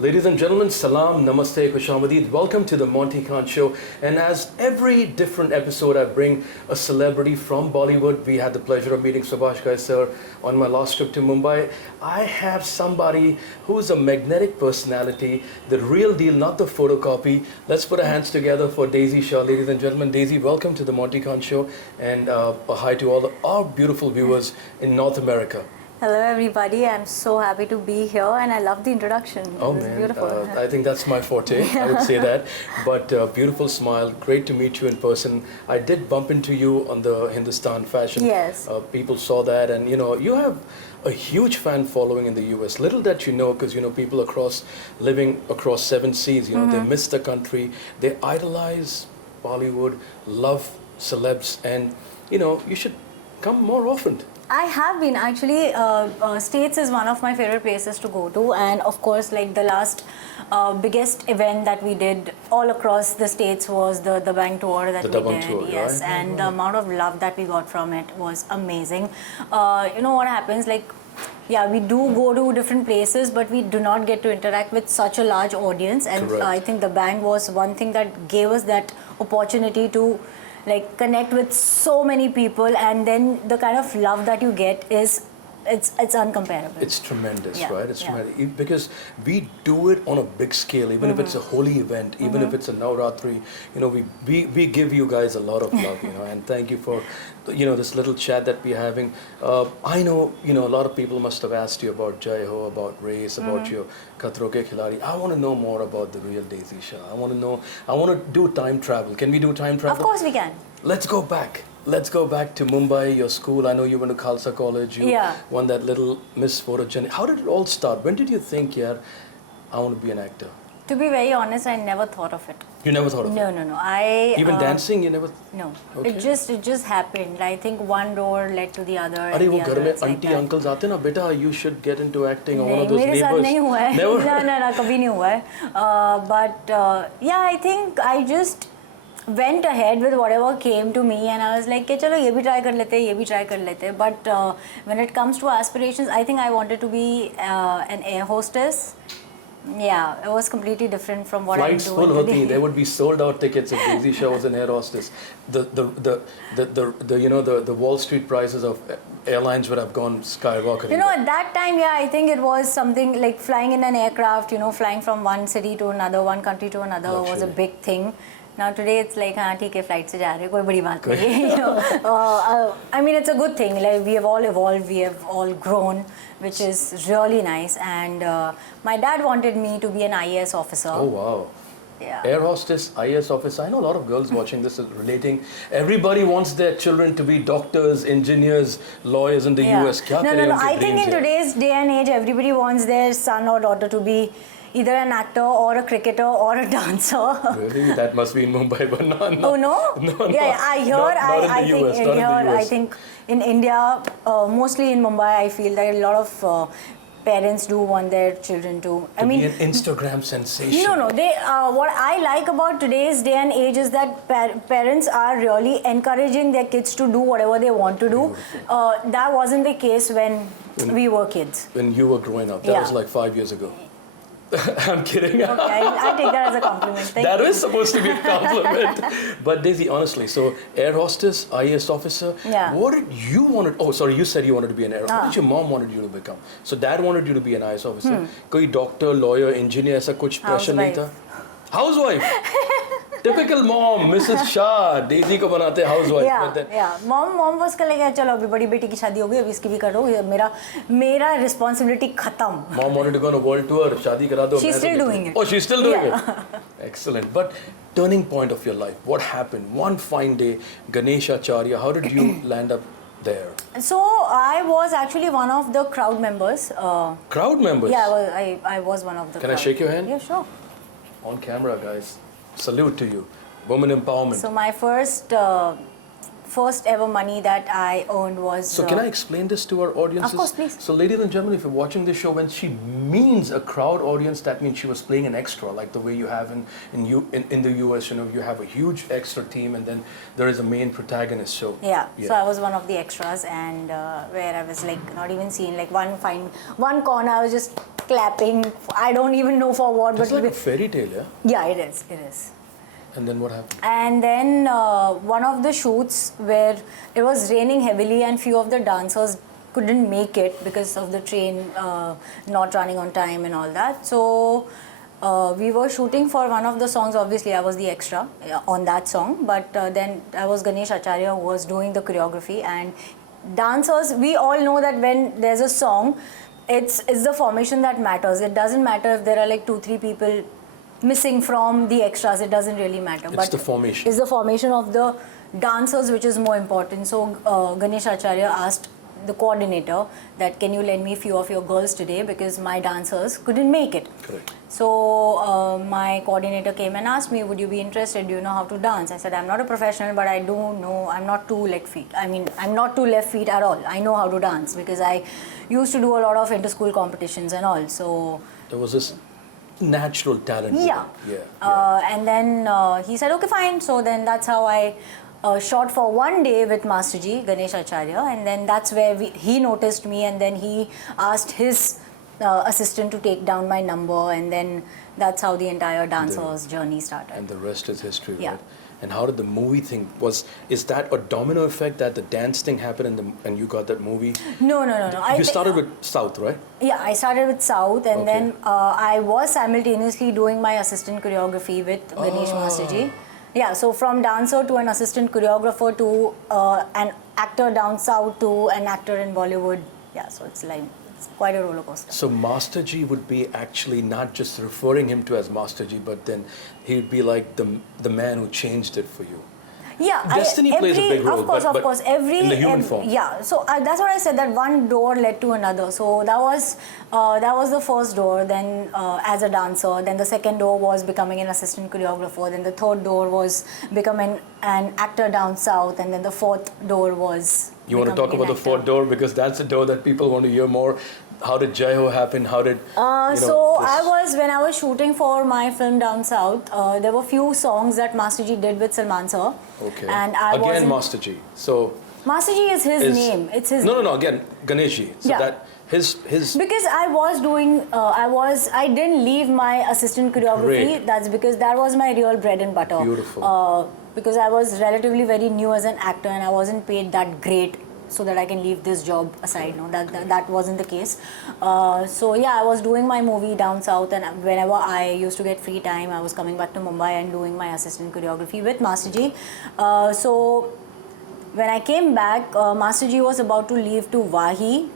Ladies and gentlemen, salam, namaste, khushamadid. Welcome to the Monty Show. And as every different episode, I bring a celebrity from Bollywood. We had the pleasure of meeting Subhash Ghai sir on my last trip to Mumbai. I have somebody who's a magnetic personality, the real deal, not the photocopy. Let's put our hands together for Daisy Shah. Ladies and gentlemen, Daisy, welcome to the Monty Show. And a hi to all our beautiful viewers in North America. Hello everybody, I'm so happy to be here and I love the introduction. Oh it was man, beautiful. I think that's my forte, I would say that. But beautiful smile, great to meet you in person. I did bump into you on the Hindustan fashion. Yes. People saw that and you have a huge fan following in the US. Little that you know, because people living across 7 seas, they miss the country, they idolize Bollywood, love celebs, and you should come more often. I have been actually. States is one of my favorite places to go to, and of course, like the last biggest event that we did all across the states was the bank tour that we did. Tour, yes, right? and the amount of love that we got from it was amazing. You know what happens, like. Yeah, we do go to different places, but we do not get to interact with such a large audience. And I think the bank was one thing that gave us that opportunity to connect with so many people, and then the kind of love that you get is it's uncomparable. It's tremendous, right? It's tremendous because we do it on a big scale. Even if it's a holy event, even if it's a Navratri, we give you guys a lot of love, and thank you for this little chat that we're having. I know a lot of people must have asked you about Jai Ho, about race, about your Khatron Ke Khiladi. I want to know more about the real Daisy Shah. I want to do time travel. Can we do time travel? Of course we can. Let's go back. Let's go back to Mumbai, your school. I know you went to Khalsa College. You won that little Miss Photogenic. How did it all start? When did you think, I want to be an actor? To be very honest, I never thought of it. You never thought of it? No. Even dancing, you never? No. Okay. It just happened. I think one door led to the other. Are वो घर में auntie uncles आते ना बेटा you should get into acting or one of those मेरे neighbors? साथ नहीं हुआ है. Never? No, कभी नहीं हुआ है. But I think I just went ahead with whatever came to me, and I was like, चलो ये भी try कर लेते हैं, But when it comes to aspirations, I think I wanted to be an air hostess. Yeah, it was completely different from what I'm doing Flights full today. hoti. There would be sold out tickets if Daisy Shah was an air hostess. The Wall Street prices of airlines would have gone skyrocketing. At that time, I think it was something like flying in an aircraft. Flying from one city to another, one country to another was a big thing. Now today it's like, ठीक है, flight से जा रहे हैं, कोई बड़ी बात नहीं. I mean, it's a good thing. Like we have all evolved, we have all grown, which is really nice. And my dad wanted me to be an IAS officer. Oh wow. Yeah. Air hostess, IAS officer. I know a lot of girls watching this is relating. Everybody wants their children to be doctors, engineers, lawyers in the US. No. I think in today's day and age, everybody wants their son or daughter to be either an actor or a cricketer or a dancer. Really? That must be in Mumbai, but no. Oh no? No. Yeah, I hear. I think in India, mostly in Mumbai, I feel that a lot of parents do want their children to. I mean, be an Instagram sensation. No. They. What I like about today's day and age is that parents are really encouraging their kids to do whatever they want to do. That wasn't the case when we were kids. When you were growing up, that was like 5 years ago. I'm kidding. Okay, I take that as a compliment. That is supposed to be a compliment. But Daisy, honestly, so air hostess, IAS officer, what did you want to, you said you wanted to be an air hostess. What did your mom wanted you to become? So dad wanted you to be an IAS officer. कोई doctor, lawyer, engineer, ऐसा कुछ passion नहीं था? Housewife. Typical mom, Mrs. Shah, Daisy को बनाते housewife. Yeah. Mom was like, चलो अभी बड़ी बेटी की शादी हो गई, अभी इसकी भी करो, मेरा responsibility खत्म. Mom wanted to go on a world tour, शादी करा दो. She's still doing it. Oh, she's still doing it. Excellent. But turning point of your life, what happened? One fine day, Ganesh Acharya, how did you land up there? So I was actually one of the crowd members. Crowd members? Yeah, I was one of the. Can I shake your hand? Yeah, sure. On camera, guys. Salute to you. Women empowerment. So my first first ever money that I earned was. So can I explain this to our audiences? Of course, please. So ladies and gentlemen, if you're watching this show, when she means a crowd audience, that means she was playing an extra, like the way you have in the US, you have a huge extra team and then there is a main protagonist. So so I was one of the extras, and where I was like not even seen, like one corner I was just clapping. I don't even know for what. It's like a fairy tale, yeah? Yeah, it is. And then what happened? And then one of the shoots where it was raining heavily and few of the dancers couldn't make it because of the train not running on time and all that. So we were shooting for one of the songs. Obviously, I was the extra on that song. But then I was Ganesh Acharya who was doing the choreography. And dancers, we all know that when there's a song, it's the formation that matters. It doesn't matter if there are like 2-3 people missing from the extras, it doesn't really matter. It's the formation. It's the formation of the dancers which is more important. So Ganesh Acharya asked the coordinator that can you lend me a few of your girls today because my dancers couldn't make it. Correct. So my coordinator came and asked me, would you be interested? Do you know how to dance? I said, I'm not a professional, but I do know, I'm not two left feet. I mean, I'm not two left feet at all. I know how to dance because I used to do a lot of inter-school competitions and all. So there was this natural talent. Yeah. And then he said, okay, fine. So then that's how I shot for one day with Master Ji, Ganesh Acharya. And then that's where he noticed me, and then he asked his assistant to take down my number. And then that's how the entire dancer's journey started. And the rest is history, Yeah. right? And how did the movie thing is that a domino effect that the dance thing happened and you got that movie? No. You started with South, right? Yeah, I started with South, and then I was simultaneously doing my assistant choreography with Ganesh Masterji. Yeah, so from dancer to an assistant choreographer to an actor down South to an actor in Bollywood. Yeah, so it's quite a roller coaster. So Master Ji would be actually not just referring him to as Master Ji, but then he would be like the man who changed it for you. Yeah, Destiny plays a big role, of course. Every in the human form. Yeah, so that's what I said. That one door led to another. So that was the first door. Then as a dancer, then the second door was becoming an assistant choreographer. Then the third door was becoming an actor down South, and then the fourth door was. You want to talk about the fourth door because that's the door that people want to hear more. How did Jai Ho happen? How did when I was shooting for my film Down South, there were few songs that Master Ji did with Salman sir. Okay. And I Master Ji. So Master Ji is his name. It's his. No. Again, Ganesh Ji. So yeah. that his. Because I was doing. I didn't leave my assistant choreography. Great. That's because that was my real bread and butter. Beautiful. Because I was relatively very new as an actor and I wasn't paid that great, so that I can leave this job aside. No, that wasn't the case. So yeah, I was doing my movie Down South, and whenever I used to get free time, I was coming back to Mumbai and doing my assistant choreography with Master Ji. So when I came back, Master Ji was about to leave to Wahi.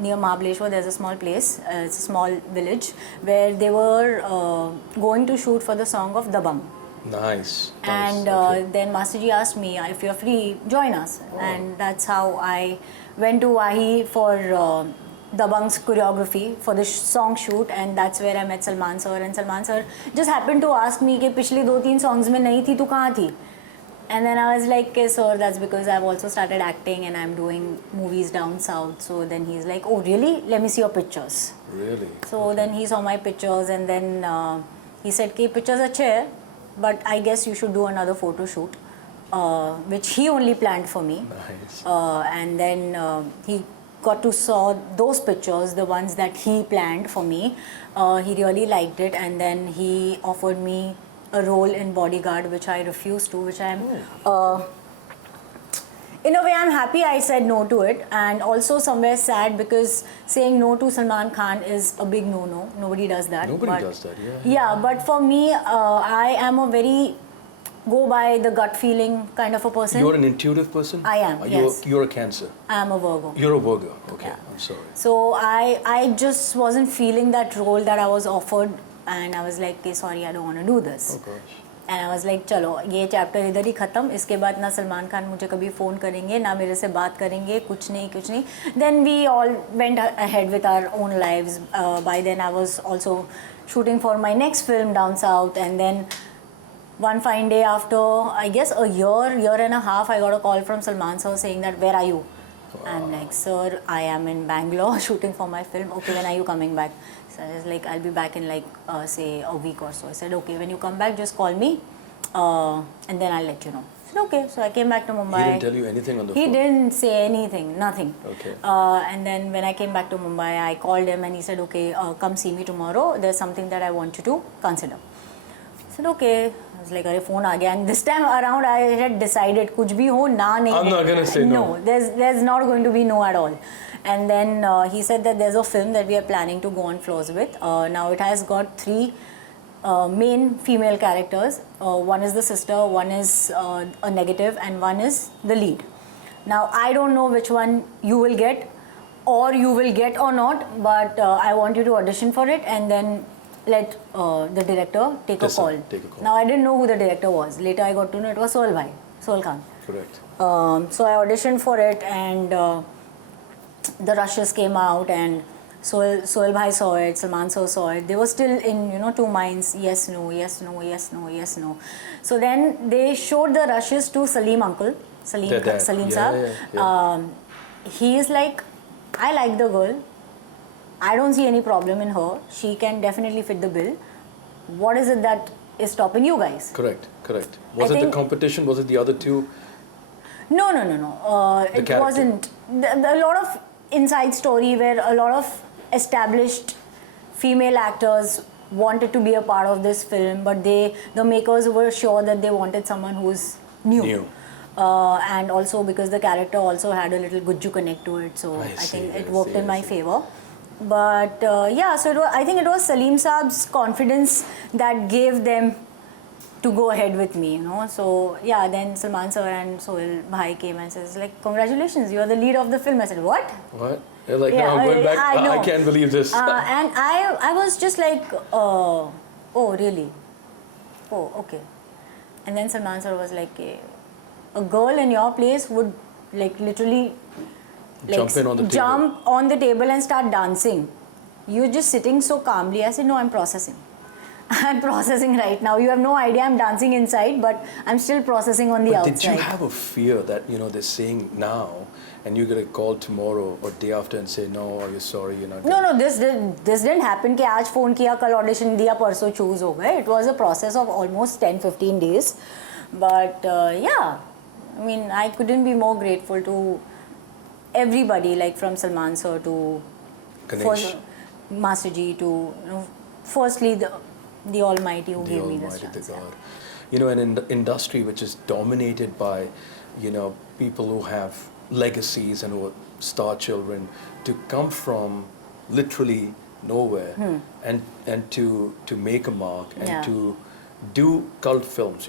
Near Mahabaleshwar, there's a small place, it's a small village, where they were going to shoot for the song of Dabang. Nice. And then Master Ji asked me, if you're free, join us. Oh. And that's how I went to Wahi for Dabang's choreography for the song shoot, and that's where I met Salman sir. And Salman sir just happened to ask me कि पिछली 2-3 songs में नहीं थी, तू कहाँ थी? And then I was like, sir, that's because I've also started acting and I'm doing movies down south. So then he's like, oh really? Let me see your pictures. Really? So then he saw my pictures, and then he said कि pictures अच्छे हैं, but I guess you should do another photo shoot, which he only planned for me. Nice. And then he got to saw those pictures, the ones that he planned for me. He really liked it, and then he offered me a role in Bodyguard, which I refused to, which I'm... in a way, I'm happy I said no to it, and also somewhere sad because saying no to Salman Khan is a big no-no. Nobody does that. Nobody does that, yeah. Yeah, but for me, I am a very go by the gut feeling kind of a person. You're an intuitive person? I am, yes. You're a Cancer? I am a Virgo. You're a Virgo, okay, Yeah. I'm sorry. So I just wasn't feeling that role that I was offered, and I was like, okay, sorry, I don't want to do this. Oh gosh. And I was like, चलो ये chapter इधर ही ख़त्म, इसके बाद ना सलमान खान मुझे कभी phone करेंगे, ना मेरे से बात करेंगे, कुछ नहीं. Then we all went ahead with our own lives. By then I was also shooting for my next film Down South, and then one fine day after, I guess a year and a half, I got a call from Salman sir saying that, where are you? Wow. I'm like, sir, I am in Bangalore shooting for my film. Okay, when are you coming back? So I was like, I'll be back in like, say, a week or so. I said, okay, when you come back, just call me and then I'll let you know. I said, okay. So I came back to Mumbai. He didn't tell you anything on the phone? He didn't say anything, nothing. Okay. And then when I came back to Mumbai, I called him and he said, okay, come see me tomorrow. There's something that I want you to consider. I said, okay. I was like, phone aa gaya. And this time around, I had decided, kuch bhi ho, na nahi. I'm not going to say no. No, there's not going to be no at all. And then he said that there's a film that we are planning to go on floors with. Now it has got 3 main female characters. One is the sister, one is a negative, and one is the lead. Now I don't know which one you will get or you will get or not, but I want you to audition for it and then let the director take a call. Now I didn't know who the director was. Later I got to know it was Sohail Khan. Correct. So I auditioned for it and the rushes came out and Sohail Bhai saw it, Salman sir saw it. They were still in 2 minds, yes, no, yes, no, yes, no, yes, no. So then they showed the rushes to Salim uncle, Salim Saab. Yeah. He is like, I like the girl. I don't see any problem in her. She can definitely fit the bill. What is it that is stopping you guys? Correct. Was it the competition? Was it the other 2? No. It wasn't. A lot of inside story where a lot of established female actors wanted to be a part of this film, but the makers were sure that they wanted someone who's new. And also because the character also had a little Gujju connect to it, so I think it worked in my favor. But so I think it was Salim Saab's confidence that gave them to go ahead with me, So then Salman sir and Sohail Bhai came and says like, congratulations, you are the lead of the film. I said, what? You're like, no, I'm going back. I can't believe this. And I was just like, oh, really? Oh, okay. And then Salman sir was like, a girl in your place would like literally jump on the table and start dancing. You're just sitting so calmly. I said, no, I'm processing. I'm processing right now. You have no idea I'm dancing inside, but I'm still processing on the outside. Did you have a fear that, they're saying now and you get a call tomorrow or day after and say, no, are you sorry, you're not No, this didn't happen. कि आज phone किया, कल audition दिया, परसों choose हो गए. It was a process of almost 10-15 days. But I mean, I couldn't be more grateful to everybody, like from Salman sir to Master Ji to, firstly the Almighty who gave me this chance. An industry which is dominated by, people who have legacies and who are star children, to come from literally nowhere and to make a mark and to do cult films,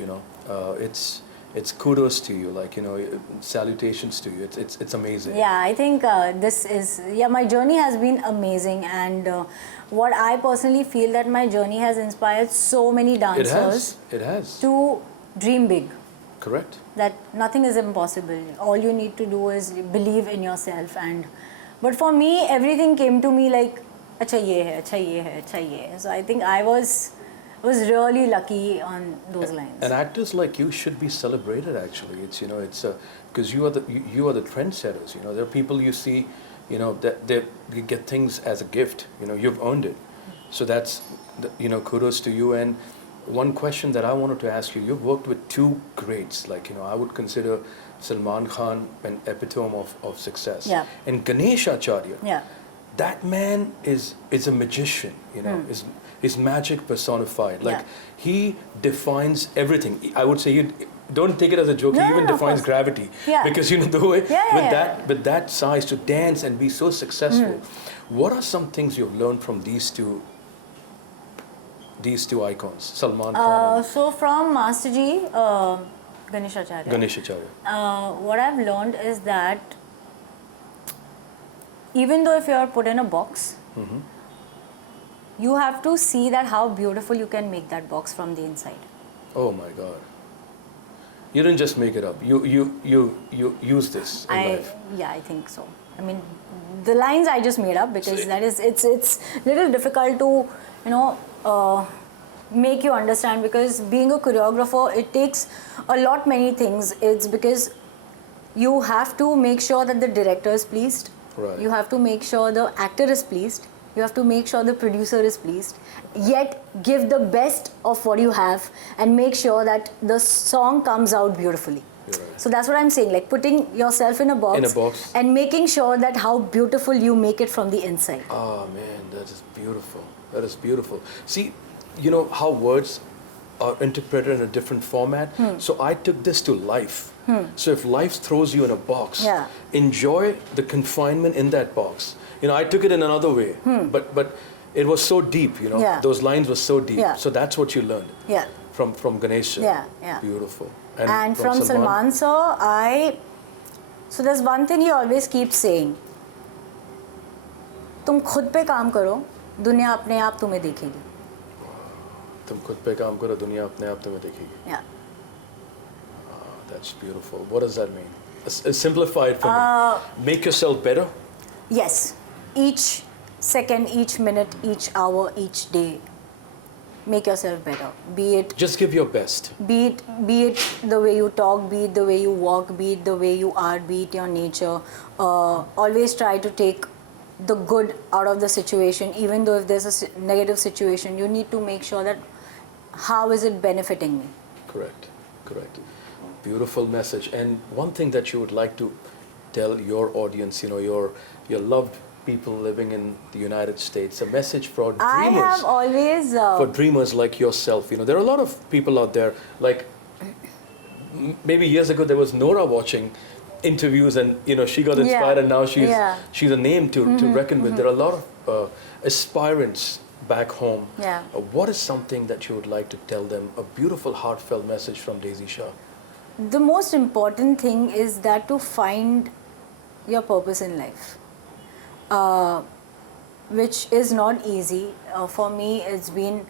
it's kudos to you, salutations to you. It's amazing. Yeah, I think my journey has been amazing, and what I personally feel that my journey has inspired so many dancers. It has. To dream big. Correct. That nothing is impossible. All you need to do is believe in yourself. But for me, everything came to me like, acha ye hai, acha ye hai, acha ye hai. So I think I was really lucky on those lines. And actors like you should be celebrated. Actually, it's because you are the trendsetters. There are people you see, that they get things as a gift. You've earned it. So that's kudos to you. And one question that I wanted to ask you: you've worked with 2 greats. I would consider Salman Khan an epitome of success. Yeah. And Ganesh Acharya. Yeah. That man is a magician. Is magic personified. He defines everything. I would say you don't take it as a joke. He even defines gravity. Yeah. Because the way with that size to dance and be so successful. What are some things you've learned from these two icons, Salman Khan? So from Master Ji, Ganesh Acharya. What I've learned is that even though if you are put in a box, you have to see that how beautiful you can make that box from the inside. Oh my God! You didn't just make it up. You use this in life. Yeah, I think so. I mean, the lines I just made up because it's little difficult to make you understand, because being a choreographer, it takes a lot many things. It's because you have to make sure that the director is pleased. Right. You have to make sure the actor is pleased. You have to make sure the producer is pleased. Yet give the best of what you have and make sure that the song comes out beautifully. Right. So that's what I'm saying, like putting yourself in a box and making sure that how beautiful you make it from the inside. Oh man, that is beautiful. That is beautiful. See, you know how words are interpreted in a different format. So I took this to life. So if life throws you in a box, enjoy the confinement in that box. You know, I took it in another way, but it was so deep. You know, those lines were so deep. So that's what you learned. From Ganesh. Beautiful. And from Salman sir, so there's one thing he always keeps saying. तुम खुद पे काम करो, दुनिया अपने आप तुम्हें देखेगी. तुम खुद पे काम करो, दुनिया अपने आप तुम्हें देखेगी. Yeah. That's beautiful. What does that mean? Simplify it for me. Make yourself better? Yes. Each second, each minute, each hour, each day. Make yourself better. Be it... Just give your best. Be it the way you talk, be it the way you walk, be it the way you are, be it your nature. Always try to take the good out of the situation. Even though if there's a negative situation, you need to make sure that how is it benefiting me? Correct. Beautiful message. And one thing that you would like to tell your audience, you know, your loved people living in the United States, a message for dreamers. I have always... for dreamers like yourself. You know, there are a lot of people out there, like maybe years ago there was Nora watching interviews and, you know, she got inspired and now she's a name to reckon with. There are a lot of aspirants back home. What is something that you would like to tell them? A beautiful, heartfelt message from Daisy Shah. The most important thing is that to find your purpose in life, which is not easy. For me, it's been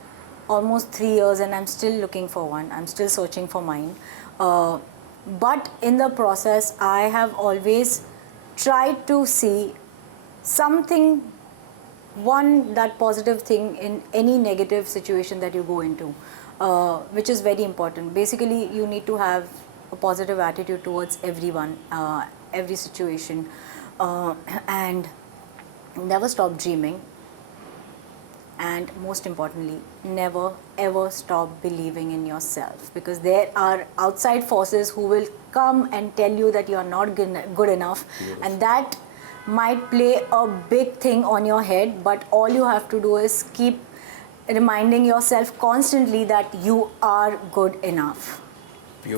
almost 3 years and I'm still looking for one. I'm still searching for mine. But in the process, I have always tried to see something, that positive thing in any negative situation that you go into, which is very important. Basically, you need to have a positive attitude towards everyone, every situation, and never stop dreaming. And most importantly, never ever stop believing in yourself, because there are outside forces who will come and tell you that you are not good enough. And that might play a big thing on your head, but all you have to do is keep reminding yourself constantly that you are good enough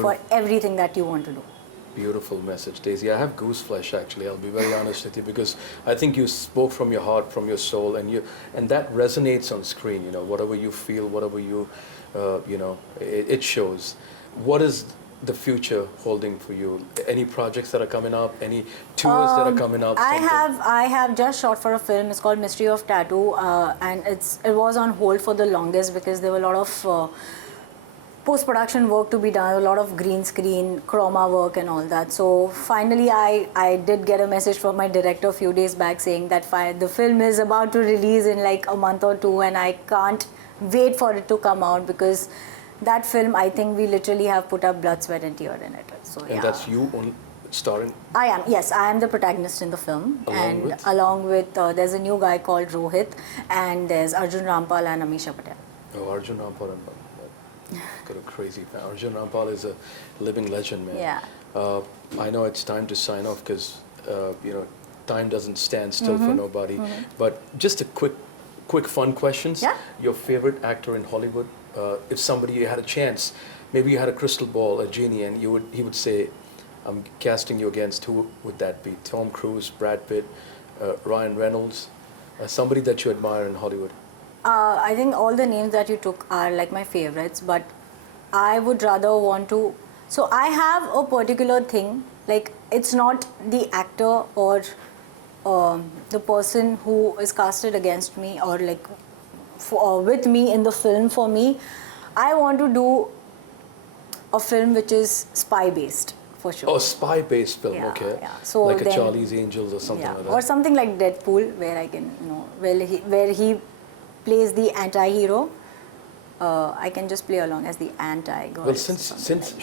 for everything that you want to do. Beautiful message, Daisy. I have goose flesh, actually. I'll be very honest with you, because I think you spoke from your heart, from your soul, and that resonates on screen. You know, whatever you feel, whatever you, you know, it shows. What is the future holding for you? Any projects that are coming up? Any tours that are coming up? I have just shot for a film. It's called Mystery of Tattoo, and it was on hold for the longest because there were a lot of post-production work to be done, a lot of green screen, chroma work and all that. So finally I did get a message from my director a few days back saying that the film is about to release in like a month or two, and I can't wait for it to come out, because that film, I think we literally have put up blood, sweat and tear in it. So, and that's you starring? I am the protagonist in the film. Along with there's a new guy called Rohit, and there's Arjun Rampal and Amisha Patel. Oh, Arjun Rampal. Got a crazy fan. Arjun Rampal is a living legend, man. Yeah. I know it's time to sign off, because you know, time doesn't stand still for nobody. But just a quick fun questions. Yeah. Your favorite actor in Hollywood? If somebody had a chance, maybe you had a crystal ball, a genie, and he would say, "I'm casting you against." Who would that be? Tom Cruise, Brad Pitt, Ryan Reynolds, somebody that you admire in Hollywood? I think all the names that you took are like my favorites, but I would rather want to... So I have a particular thing, like it's not the actor or the person who is casted against me or like with me in the film. For me, I want to do a film which is spy-based, for sure. Oh, spy-based film, okay. Yeah. So like a Charlie's Angels or something like that. Or something like Deadpool, where I can, you know, where he plays the anti-hero. I can just play along as the anti-god. Well, since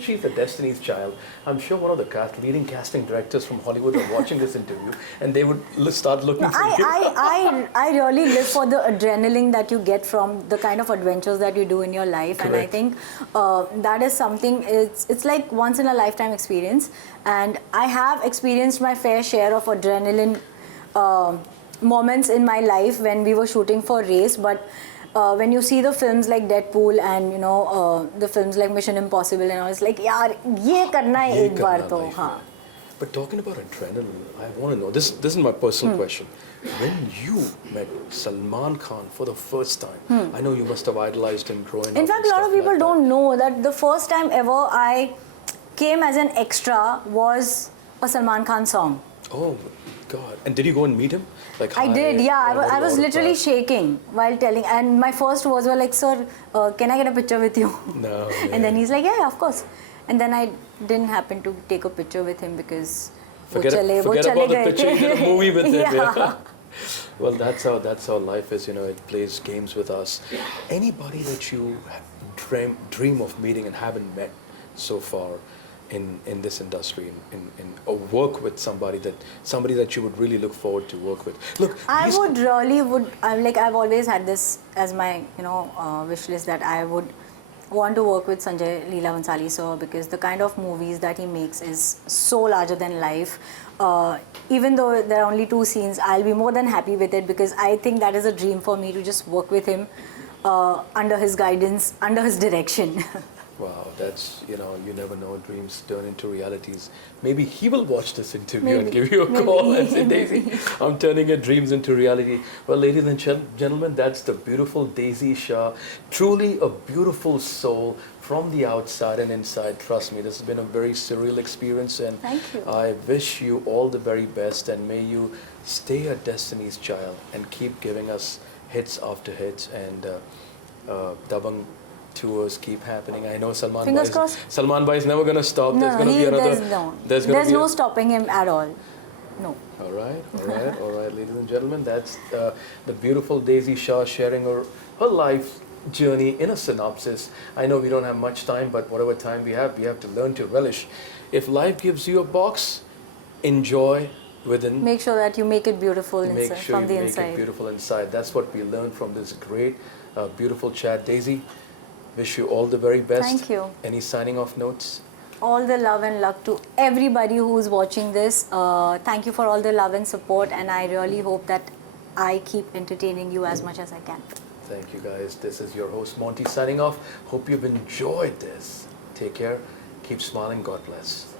she's a Destiny's Child, I'm sure one of the leading casting directors from Hollywood are watching this interview, and they would start looking for you. I really live for the adrenaline that you get from the kind of adventures that you do in your life. Correct. And I think that is something. It's like once in a lifetime experience, and I have experienced my fair share of adrenaline moments in my life when we were shooting for Race, but. When you see the films like Deadpool and the films like Mission Impossible and all, it's like यार ये करना है एक बार तो हाँ. But talking about adrenaline, I want to know this. This is my personal question. When you met Salman Khan for the first time, I know you must have idolized him growing up. In fact, a lot of people don't know that the first time ever I came as an extra was a Salman Khan song. Oh God! And did you go and meet him? Like I did, yeah. I was literally shaking while telling, and my first words were like, "Sir, can I get a picture with you?" No. And then he's like, "Yeah, of course." And then I didn't happen to take a picture with him because forget about the picture. You did a movie with him. Yeah. Well, that's how life is. It plays games with us. Anybody that you dream of meeting and haven't met so far in this industry, or work with somebody that you would really look forward to work with. Look, I've always had this as my wish list that I would want to work with Sanjay Leela Bhansali sir, because the kind of movies that he makes is so larger than life. Even though there are only 2 scenes, I'll be more than happy with it, because I think that is a dream for me to just work with him under his guidance, under his direction. Wow, that's, you never know, dreams turn into realities. Maybe he will watch this interview and give you a call and say, Daisy, I'm turning your dreams into reality. Well, ladies and gentlemen, that's the beautiful Daisy Shah. Truly a beautiful soul from the outside and inside. Trust me, this has been a very surreal experience, and thank you. I wish you all the very best, and may you stay a Destiny's Child and keep giving us hits after hits, and Dabang tours keep happening. I know Salman Bhai is never going to stop. There's no stopping him at all. No. All right, ladies and gentlemen, that's the beautiful Daisy Shah sharing her life journey in a synopsis. I know we don't have much time, but whatever time we have to learn to relish. If life gives you a box, enjoy within. Make sure that you make it beautiful from the inside. Make it beautiful inside. That's what we learned from this great, beautiful chat. Daisy, wish you all the very best. Thank you. Any signing off notes? All the love and luck to everybody who's watching this. Thank you for all the love and support, and I really hope that I keep entertaining you as much as I can. Thank you, guys. This is your host, Monty, signing off. Hope you've enjoyed this. Take care. Keep smiling. God bless.